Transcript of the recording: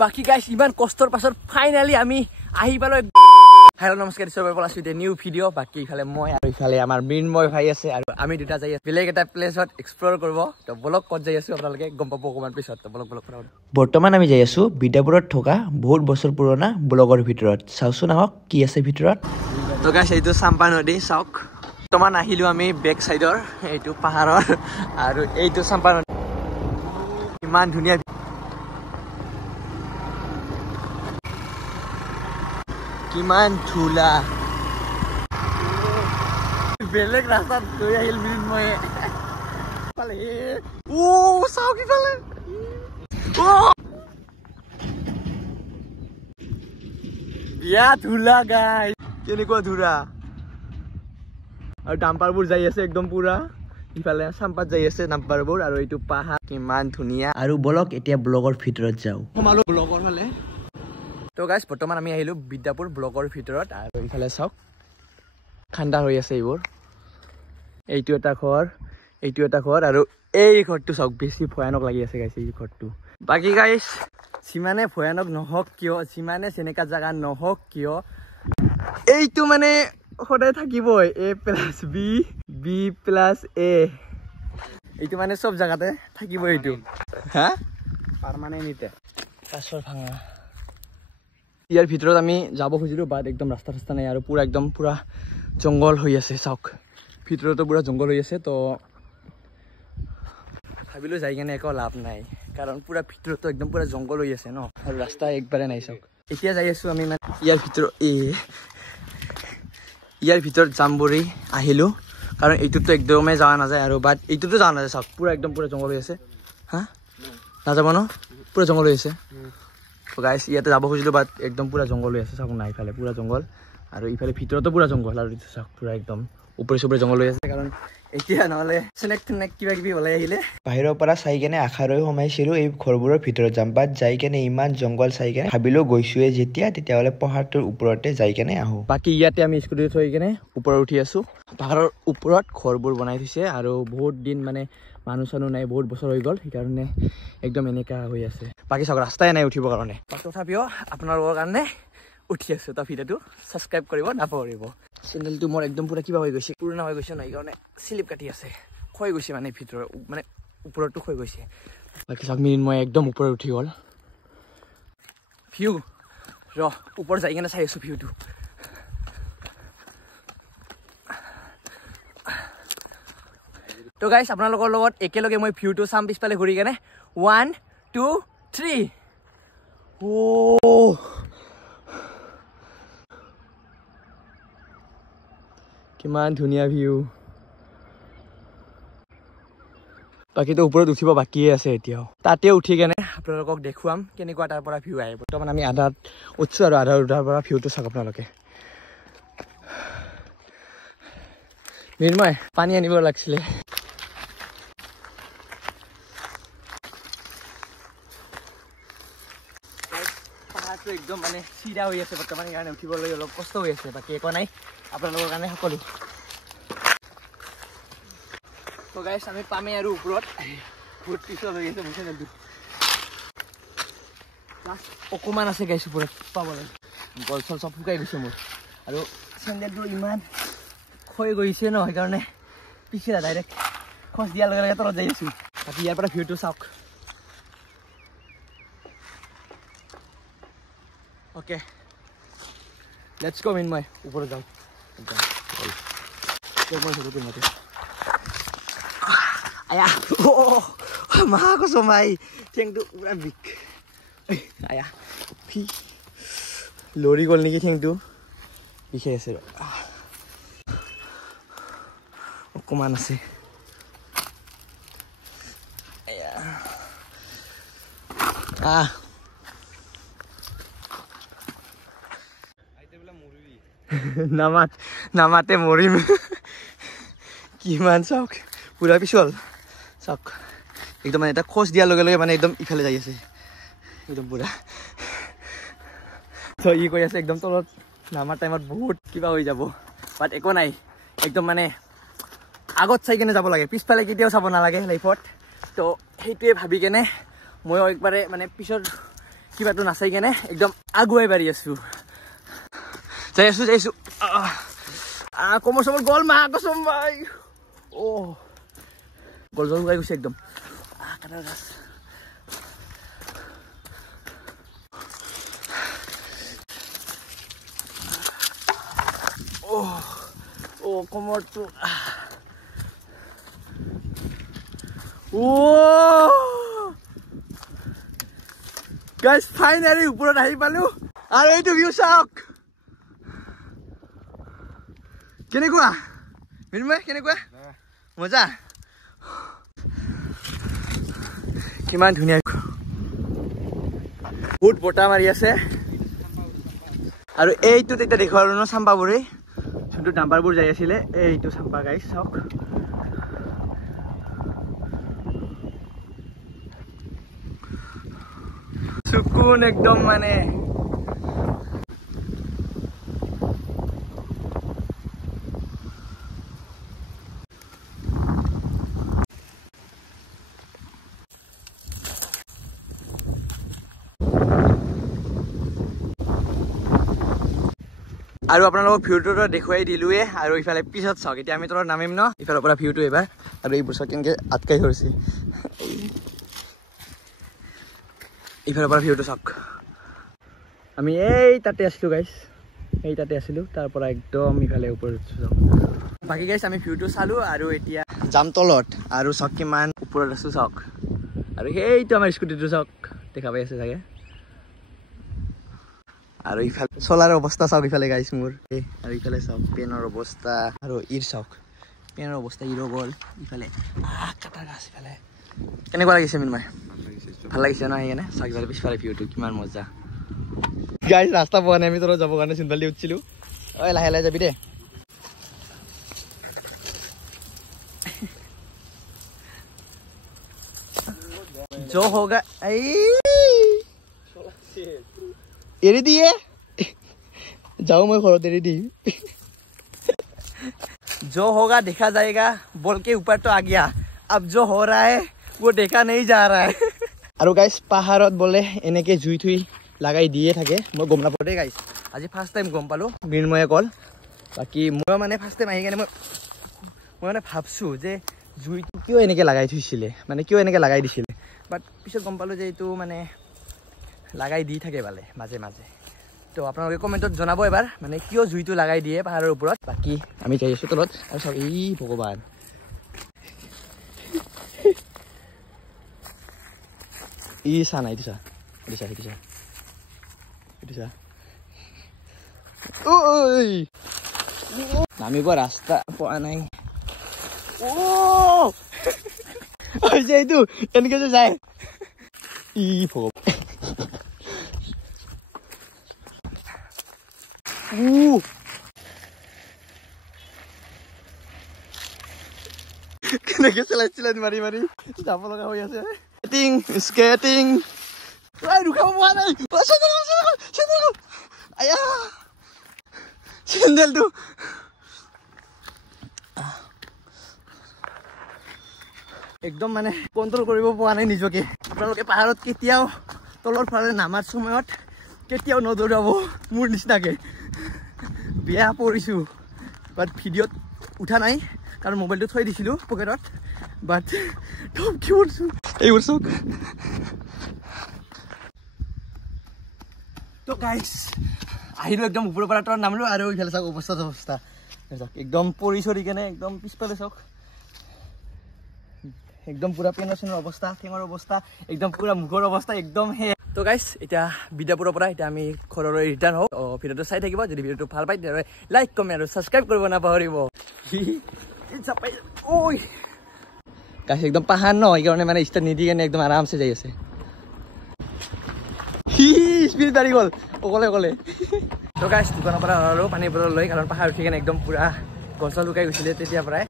বাকি গাইস ইমান কষ্টৰ পাছত ফাইনালি আমি আহি পালো। হেল্ল নমস্কাৰ, সবাই পলাছো এতিয়া নিউ ভিডিঅ'। বাকি ইফালে মই আৰু ইফালে আমাৰ মৃন্ময় ভাই আছে আৰু আমি দুটা যাই আছো বেলেগ এটা প্লেছত এক্সপ্ল'ৰ কৰিব। তো ব্লগ ক'ত যাই আছো আপোনালোকে গম পাব অকণমান পিছত। তো ব্লগ বৰ্তমান আমি যাই আছো বিদ্যাপুৰত থকা বহুত বছৰ পুৰণা ব্লগৰ ভিতৰত। চাওচোন আহক কি আছে ভিতৰত। তো গাইস এইটো চাম্পা নদী চাওক। বৰ্তমান আহিলো আমি বেক চাইডৰ এইটো পাহাৰৰ আৰু এইটো চাম্পা নদী। ইমান ধুনীয়া কিমান ধুলা বেলেগ ৰাস্তাত গৈ আহিল মৃন্ময়ে। চাওক ইফালে বিয়া ধুলা গাই কেনেকুৱা ধুলা আৰু ডাম্পাৰবোৰ যাই আছে একদম পুৰা। ইফালে চাম্পাত যাই আছে ডাম্পাৰবোৰ আৰু এইটো পাহাৰ কিমান ধুনীয়া। আৰু বলক এতিয়া ব্লগৰ ভিতৰত যাওঁ। সোমালো ব্লগৰ ফালে। তো গাইছ বৰ্তমান আমি আহিলো বিদ্যাপুৰ ব্লগৰ ভিতৰত আৰু ইফালে চাওক ঠাণ্ডা হৈ আছে এইবোৰ। এইটো এটা ঘৰ, এইটো এটা ঘৰ আৰু এই ঘৰটো চাওক বেছি ভয়ানক লাগি আছে গাইছ এই ঘৰটো। বাকী গাইছ যিমানে ভয়ানক নহওক কিয়, যিমানে যেনেকা জাগা নহওক কিয়, এইটো মানে সদায় থাকিবই। A+B+A এইটো মানে চব জাগাতে থাকিবই এইটো। হা পাৰ্মানেণ্ট কাছৰ ভাঙা। ইয়াৰ ভিতৰত আমি যাব খুজিলো বাট একদম ৰাস্তা চাস্তা নাই আৰু পুৰা একদম পুৰা জংঘল হৈ আছে। চাওক ভিতৰতো পুৰা জংঘল হৈ আছে। তো ভাবিলো যাই কেনে একো লাভ নাই কাৰণ পুৰা ভিতৰতো একদম পুৰা জংঘল হৈ আছে ন আৰু ৰাস্তা একবাৰে নাই। চাওক এতিয়া যাই আছো আমি মানে ইয়াৰ ভিতৰত যাম বুলি আহিলো কাৰণ এইটোতো একদমেই যোৱা নাযায় আৰু বাট এইটোতো যোৱা নাযায়। চাওক পুৰা একদম পুৰা জংঘল হৈ আছে। হা নাযাব ন পুৰা জংঘল হৈ আছে। গাইছ ইয়াতে যাব খুজিলো বাট একদম পুৰা জংঘল হৈ আছে। চাওক না ইফালে পুৰা জংঘল আৰু ইফালে ভিতৰতো পুৰা জংঘল আৰু চাওক পুৰা একদম ওপৰে চোপৰে জংঘল হৈ আছে। কাৰণ এতিয়া নহ'লে চেনেক কিবা কিবি ওলাই আহিলে বাহিৰৰ পৰা চাই কেনে আশা ৰৈ সোমাইছিলো এই ঘৰবোৰৰ ভিতৰত যাম, বাট যাই কেনে ইমান জংঘল চাই কেনে ভাবিলো গৈছোৱে যেতিয়া তেতিয়াহ'লে পাহাৰটোৰ ওপৰতে যাই কেনে আহো। বাকী ইয়াতে আমি স্কুটি থৈ কেনে ওপৰত উঠি আছো। পাহাৰৰ ওপৰত ঘৰবোৰ বনাই থৈছে আৰু বহুত দিন মানে মানুহ চানুহ নাই, বহুত বছৰ হৈ গ'ল সেইকাৰণে একদম এনেকা হৈ আছে। বাকী চাওক ৰাস্তাই নাই উঠিবৰ কাৰণে। তথাপিও আপোনালোকৰ কাৰণে উঠি আছো। তো ভিডিঅ'টো ছাবস্ক্ৰাইব কৰিব নাপাহৰিব। চেনেলটো মোৰ একদম পুৰা কিবা হৈ গৈছে, পুৰণা হৈ গৈছে ন সেইকাৰণে স্লিপ কাটি আছে, ক্ষয় গৈছে মানে ভিতৰৰ মানে ওপৰতো ক্ষয় গৈছে। বাকী চাওক মই একদম ওপৰত উঠি গ'ল। ভিউ ওপৰত যাই কেনে চাই আছো ভিউটো। তো গাইছ আপোনালোকৰ লগত একেলগে মই ভিউটো চাম পিছফালে ঘূৰি কেনে। 1 2 3 কিমান ধুনীয়া ভিউ। বাকীতো ওপৰত উঠিব বাকীয়ে আছে এতিয়াও। তাতে উঠি কেনে আপোনালোকক দেখুৱাম কেনেকুৱা তাৰ পৰা ভিউ আহে। বৰ্তমান আমি আধাত উঠছো আৰু আধাৰ পৰা ভিউটো চাওক আপোনালোকে। মৃন্ময় পানী আনিব লাগিছিলে। পাহাৰটো একদম মানে চিধা হৈ আছে বৰ্তমান, সেইকাৰণে উঠিবলৈ অলপ কষ্ট হৈ আছে। বাকী একো নাই আপোনালোকৰ কাৰণে সকলো। তো গাইছ আমি পামেই আৰু ওপৰত বহুত পিছল হৈ আছে মোৰ চেনেলটো। অকণমান আছে গাইছ ওপৰত পাবলৈ। গল চল চব শুকাই গৈছে মোৰ আৰু চেণ্ডেলটো ইমান ক্ষয় গৈছে ন সেইকাৰণে পিছলা ডাইৰেক্ট খোজ দিয়াৰ লগে লগে তলত যাই আছো। বাকী ইয়াৰ পৰা ভিউটো চাওক। অ'কে লেটছ গো মৃন্ময় ওপৰত যাওঁ। আয়া মা কৈছো মাই ঠেংটো পুৰা বিষ। আয়া লৰি গ'ল নেকি ঠেংটো, বিষাই আছে ৰ অকণমান আছে। নামাতে মৰিম। কিমান চাওক পুৰা পিছল। চাওক একদম মানে এটা খোজ দিয়াৰ লগে লগে মানে একদম ইফালে যাই আছে একদম পুৰা। তো ই কৈ আছে একদম তলত নামাৰ টাইমত বহুত কিবা হৈ যাব, বাট একো নাই। একদম মানে আগত চাই কেনে যাব লাগে, পিছফালে কেতিয়াও চাব নালাগে লাইফত। তো সেইটোৱে ভাবি কেনে ময়ো একবাৰে মানে পিছৰ কিবাটো নাচাই কেনে একদম আগুৱাই বাঢ়ি আছো যাই আছো কমৰ চমৰ গ'ল মা কচম ভাই গল জল ওলাই গৈছে একদম কাটাৰ গাছ কমৰটো গাইজ ফাইনেলি ওপৰত আহি পালো আৰু এইটো ভিউ চাওক কেনেকুৱা মৃন্ময় কেনেকুৱা মজা কিমান ধুনীয়া বহুত বতাহ মাৰি আছে আৰু এইটোত এতিয়া দেখুৱালো ন চাম্পাবোৰে যোনটো ডাম্পাৰবোৰ যাই আছিলে এইটো চাম্পা গাইজ চাওক সুকুন একদম মানে আৰু আপোনালোকক ভিউটো দেখুৱাই দিলোৱে আৰু ইফালে পিছত চাওক এতিয়া আমি তলত নামিম ন ইফালৰ পৰা ভিউটো এবাৰ আৰু এইবোৰ চাওক কেনেকৈ আটকাই ধৰিছে ইফালৰ পৰা ভিউটো চাওক আমি এই তাতে আছিলোঁ গাইজ এই তাতে আছিলোঁ তাৰ পৰা একদম ইফালে ওপৰত চাওক বাকী গাইজ আমি ভিউটো চালোঁ আৰু এতিয়া যাম তলত আৰু চাওক কিমান ওপৰত আছোঁ চাওক আৰু সেইটো আমাৰ স্কুটিটো চাওক দেখা পাই আছে চাগে আৰু ইফালে চলাৰ অৱস্থা চাওক ইফালে গাইছ মোৰ আৰু ইফালে চাওক পেনৰ অৱস্থা আৰু ইৰ চাওক পেনৰ অৱস্থা ইৰ গ'ল ইফালে কাটাৰ গাছ ইফালে কেনেকুৱা লাগিছে মিনময় ভাল লাগিছে ন সেইকাৰণে চাওক ইফালে পিছফালে ভিউটো কিমান মজা গাইছ ৰাস্তা পোৱা নাই আমি তলত যাবৰ কাৰণে চিন্তালি উঠিছিলোঁ ঐ লাহে লাহে যাবি দে जो होगा एरी दिए जाओ मैं खोलो तेरी दी जो होगा देखा जाएगा बोल के ऊपर तो आ गया अब जो हो रहा है वो देखा नहीं जा रहा है আৰু গাইছ পাহাৰত বলে এনেকে জুই থুই লাগাই দিয়ে থাকে মই গম নাপাওঁ দেই গাইছ আজি ফাৰ্ষ্ট টাইম গম পালোঁ মৃন্ময়ে কল বাকী মই মানে ফাৰ্ষ্ট টাইম আহি কেনে মই মানে ভাবছোঁ যে জুইটো কিয় এনেকৈ লাগাই থৈছিলে মানে কিয় এনেকৈ লাগাই দিছিলে বাট পিছত গম পালোঁ যে এইটো মানে লাগাই দি থাকে পালে মাজে মাজে তো আপোনালোকে কমেণ্টত জনাব এবাৰ মানে কিয় জুইটো লাগাই দিয়ে পাহাৰৰ ওপৰত বাকী আমি যাই আছোঁ তলত আৰু চাওক এই ভগৱান ই চা নাই এইটো চা নামিব ৰাস্তা পোৱা নাই এইটো এনেকে যে যায় ই ভগৱান কেনেকে চলাইছিলে মাৰি মাৰি যাব লগা হৈ আছে স্কেটিং ৰুখাব পৰা নাই চেণ্ডেলটো একদম মানে কণ্ট্ৰল কৰিব পৰা নাই নিজকে আপোনালোকে পাহাৰত কেতিয়াও তলৰ ফালে নামাৰ সময়ত কেতিয়াও নদৌৰাব মোৰ নিচিনাকে বেয়া পৰিছোঁ বাট ভিডিঅ'ত উঠা নাই কাৰণ মোবাইলটো থৈ দিছিলোঁ পকেটত বাট কি কৰিছোঁ এইবোৰ চাওক তো গাইছ আহিলোঁ একদম ওপৰৰ পৰা তলত নামিলোঁ আৰু ইফালে চাওক অৱস্থা চাওক একদম পৰি চৰি কেনে একদম পিছফালে চাওক একদম পুৰা পেনৰ চেনৰ অৱস্থা ঠেঙৰ অৱস্থা একদম পুৰা মুখৰ অৱস্থা একদম হে তো গাইছ এতিয়া বিদ্যাপুৰৰ পৰা এতিয়া আমি ঘৰলৈ ৰিটাৰ্ণ হওঁ ভিডিঅ'টো চাই থাকিব যদি ভিডিঅ'টো ভাল পায় তেতিয়াহ'লে লাইক কমেণ্ট আৰু ছাবস্ক্ৰাইব কৰিব নাপাহৰিব ঐ গাইছ একদম পাহাৰ ন সেইকাৰণে মানে ষ্টাৰ্ট নিদি কেনে একদম আৰামছে যাই আছে স্পীড বাঢ়ি গ'ল অকলে তো গাইছ দোকানৰ পৰা আৰু পানীৰ বটল লৈ কাৰণ পাহাৰ উঠি কেনে একদম পুৰা গছ লুকাই গৈছিলে তেতিয়াৰ পৰাই